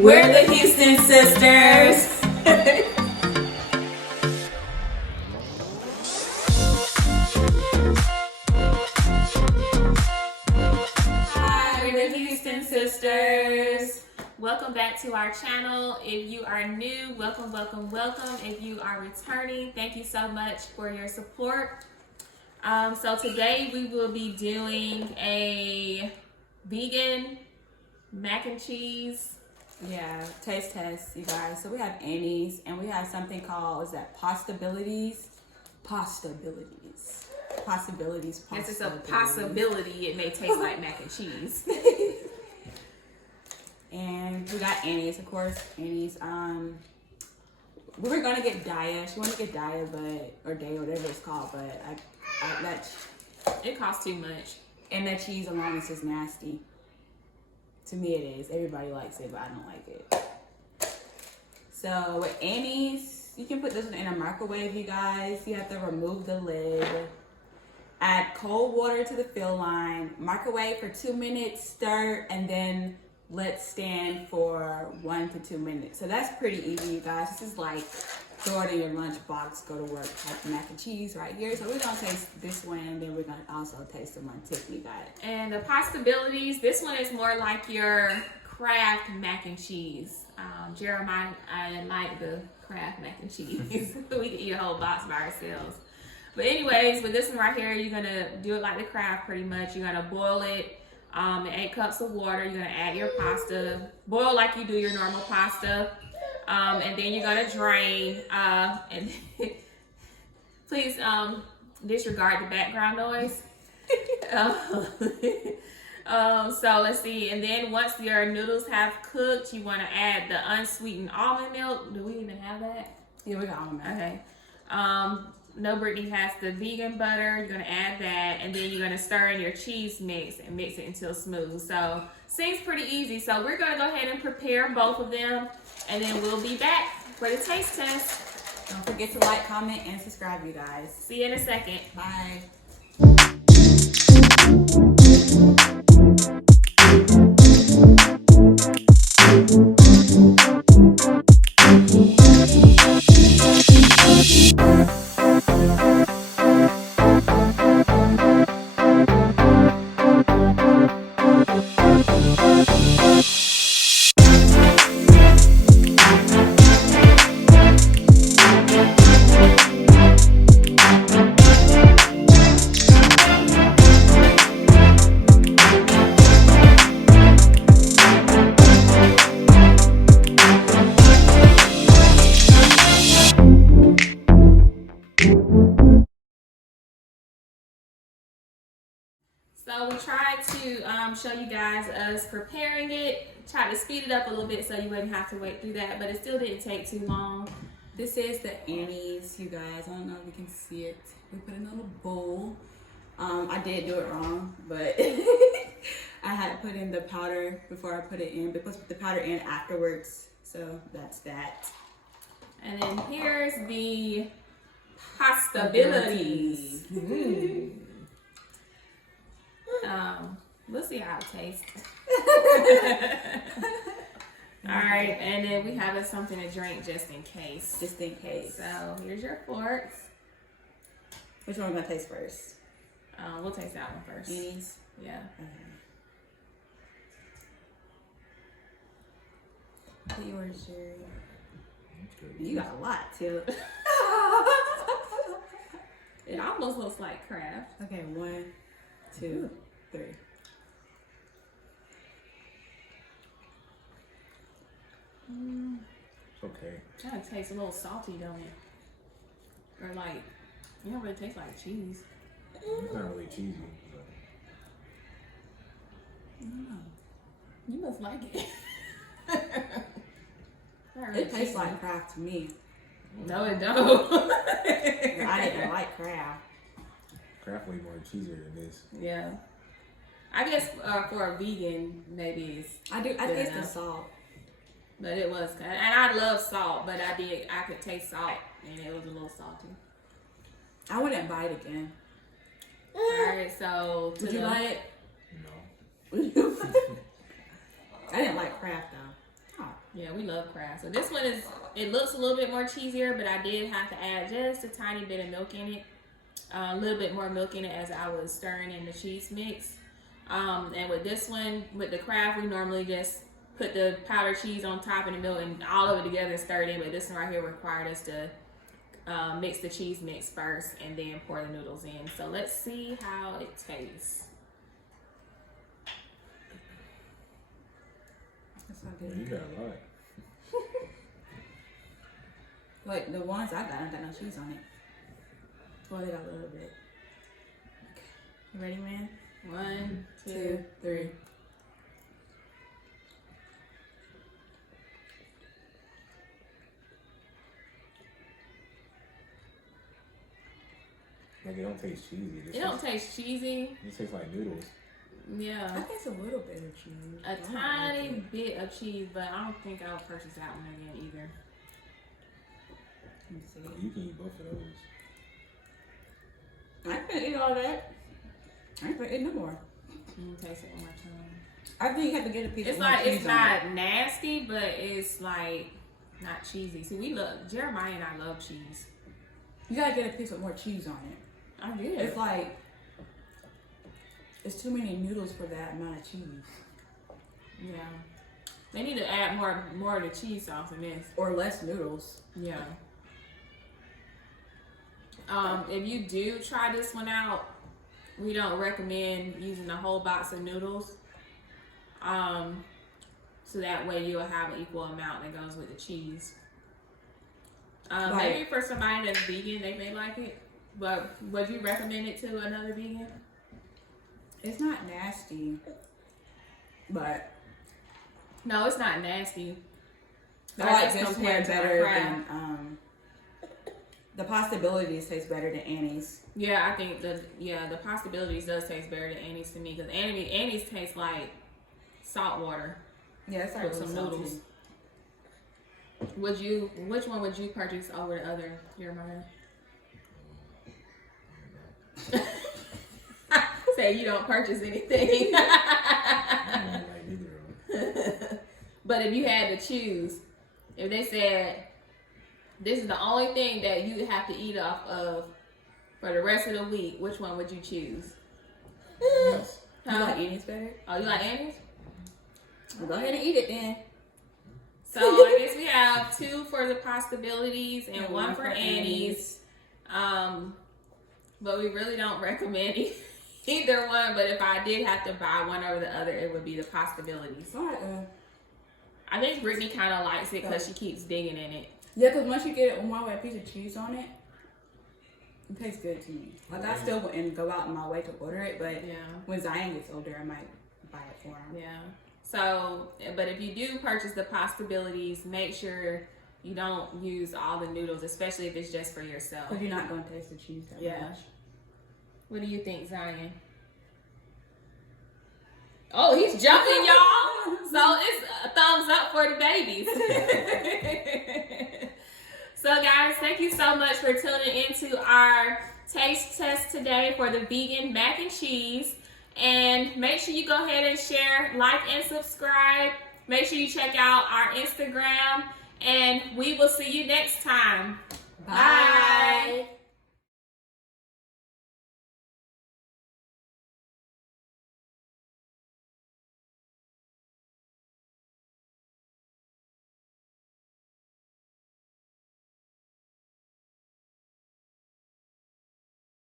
We're the Houston Sisters. Hi, we're the Houston Sisters. Welcome back to our channel. If you are new, welcome, welcome, welcome. If you are returning, thank you so much for your support. So today we will be doing a vegan mac and cheese. Yeah, taste test, you guys. So we have Annie's, and we have something called, is that Possibilities? Possibilities. Possibilities. Yes, it's a possibility it may taste like mac and cheese. And we got Annie's, of course. Annie's, we were gonna get Daya. She wanted to get Daya, or Day, whatever it's called, but It costs too much. and that cheese alone is just nasty. To me it is. Everybody likes it, but I don't like it. So with Annie's, you can put this one in a microwave, you guys. You have to remove the lid. Add cold water to the fill line. Microwave for 2 minutes, stir, and then let stand for 1 to 2 minutes. So that's pretty easy, you guys. This is like throw it in your lunchbox, go to work type mac and cheese right here. So we're gonna taste this one, and then we're gonna also taste the one Tiffany got. And the Possibilities, this one is more like your Kraft mac and cheese. Jeremiah, I like the Kraft mac and cheese. We can eat a whole box by ourselves. But anyways, with this one right here, you're gonna do it like the Kraft pretty much. You're gonna boil it in 8 cups of water. You're gonna add your pasta. Boil like you do your normal pasta. And then you're gonna drain, and please disregard the background noise. So let's see, and then once your noodles have cooked, you want to add the unsweetened almond milk. Do we even have that? Yeah, we got almond milk. Okay. No, Brittany has the vegan butter. You're gonna add that, and then you're gonna stir in your cheese mix and mix it until smooth. So seems pretty easy. So we're gonna go ahead and prepare both of them, and then we'll be back for the taste test. Don't forget to like, comment, and subscribe, you guys. See you in a second. Bye. So we tried to show you guys us preparing it. Tried to speed it up a little bit so you wouldn't have to wait through that, but it still didn't take too long. This is the Annie's, you guys. I don't know if you can see it. We put it in a little bowl. I did do it wrong, but I had put in the powder before I put it in, but let's put the powder in afterwards. So that's that. And then here's the Possibilities. We'll see how it tastes. All right, and then we have something to drink just in case. Just in case. So here's your forks. Which one are we gonna taste first? We'll taste that one first. Annie's? Yeah. Put yours, Jerry. You got a lot, too. It almost looks like Kraft. Okay, 1, 2, 3. It's okay. Kind of tastes a little salty, don't it? Or like, you don't really taste like cheese. It's not really cheesy. You must like it. It tastes like Kraft to me. No, it don't. I didn't like Kraft. Kraft way more cheesier than this. Yeah. I guess for a vegan, maybe it's I good taste the enough. salt. But it was good. And I love salt, but I could taste salt, and it was a little salty. I wouldn't buy it again. Alright, so Would you buy it? No. I didn't like Kraft though. top. Yeah, we love Kraft. So this one is, it looks a little bit more cheesier, but I did have to add just a tiny bit of milk in it. A little bit more milk in it as I was stirring in the cheese mix. And with this one, with the Kraft, we normally just put the powdered cheese on top of the milk and all of it together and stir it in. But this one right here required us to mix the cheese mix first and then pour the noodles in. So let's see how it tastes. That's not Yeah, good. you got a lot. Like the ones I got, I got no cheese on it. Well, they got a little bit. Okay. You ready, man? 1, 2, 2, 3. Like it don't taste cheesy. It don't taste cheesy. It tastes like noodles. I Yeah. think it's a little bit of cheese. A I don't tiny like it. bit of cheese, but I don't think I'll purchase that one again either. Let me see. You can eat both of those. I can't eat all that. I ain't gonna eat no more. Taste it one more time. I think you have to get a piece It's of more like, cheese it's on it. not nasty, but it's like not cheesy. See, we love, Jeremiah and I love cheese. You gotta get a piece with more cheese on it. I did. It's like it's too many noodles for that amount of cheese. Yeah. They need to add more of the cheese sauce in this. Or less noodles. Yeah. If you do try this one out, we don't recommend using the whole box of noodles. So that way you'll have an equal amount that goes with the cheese. Right. Maybe for somebody that's vegan, they may like it. But would you recommend it to another vegan? It's not nasty. But No, it's not nasty. I like just this compared one to the better Kraft. than the possibilities taste better than Annie's. Yeah, I think the possibilities does taste better than Annie's to me, because Annie's tastes like salt water Yeah, it's like with some noodles. Which one would you purchase over the other, Jeremiah? Say you don't purchase anything. I don't like neither of them. But if you had to choose, if they said this is the only thing that you have to eat off of for the rest of the week, which one would you choose? Yes. You like Annie's better? Oh, you like Annie's? Well, go ahead and eat it then. So I guess we have 2 for the possibilities and 1 for Annie's. But we really don't recommend either one. But if I did have to buy one over the other, it would be the possibilities. All right. I think Brittany kind of likes it because she keeps digging in it. Yeah, because once you get it one with a piece of cheese on it, it tastes good to me. Like I still wouldn't go out of my way to order it, but Yeah. when Zion gets older, I might buy it for him. Yeah. So, but if you do purchase the possibilities, make sure you don't use all the noodles, especially if it's just for yourself. Because you're not going to taste the cheese that Yeah. much. What do you think, Zion? Oh, he's jumping, y'all. So it's a thumbs up for the babies. So guys, thank you so much for tuning into our taste test today for the vegan mac and cheese. And make sure you go ahead and share, like, and subscribe. Make sure you check out our Instagram. And we will see you next time. Bye.